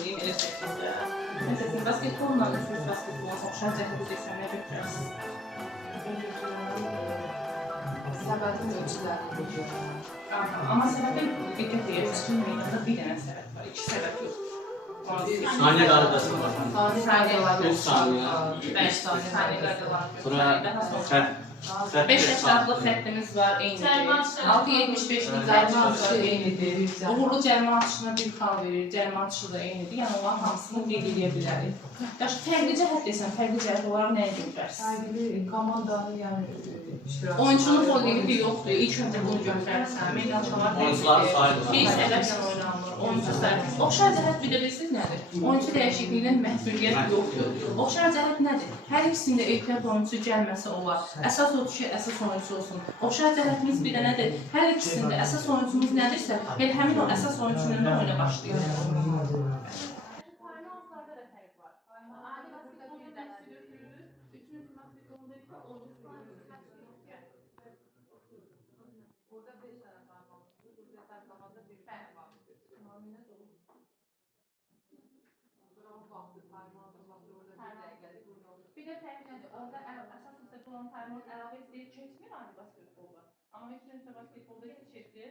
oynayayım elə şəkildə. Məsələn, basketbolla üstüz basketbola oxşar cəhəti desəm nə götürərsiz? Səbətin ölçülərini Amma səbəbə diqqət edirsiniz ki, meydanda bir dənə səbəb var, iki səbəb yox. Saniye qaydası var. saniyelər 3 saniyə. 5 saniyə qaydaları. Sonra 5 yaşlarlıq xəttimiz var, eynidir. 6.75-lik cərimə atışı eynidir. Uğurlu cərimə atışına 1 xal verir, cərimə atışı da eynidir. Yəni onların hamısını qeyd edə bilərik. Yaxşı, fərqli cəhət desəm, fərqli cəhət olaraq nəyə götürərsiniz? Fərqli komandanın yəni iştirakı. Oyunçunun poliqi yoxdur, ilk öncə bunu götürərsən. Meydançalar oyuncuların sayıdır. bir səbəblə oynanılır. Oyuncu sayı. Oxşar cəhət bilə bilirsiniz nədir? Oyuncu dəyişikliyindən məhdudiyyət yoxdur. Oxşar cəhət nədir? Hər ikisində ehtiyat oyuncusu gəlməsi olar. Əsas odur ki, əsas oyuncu olsun. Oxşar cəhətimiz bir də nədir? Hər ikisində əsas oyuncumuz nədirsə, elə həmin o əsas oyuncunun da oyuna başlayır. Burada 5 dənə qaymaq var. Burada sayfamada bir fərq var. Tamamilə doğru. Burada o vaxtı qaymaq da vaxtı orada 1 dəqiqədir. Bir də fərq nədir? Orada əsas isə qalan qaymaq əlavə istəyir keçmir ali basketbolda. Amma heç nəysə basketbolda keçir.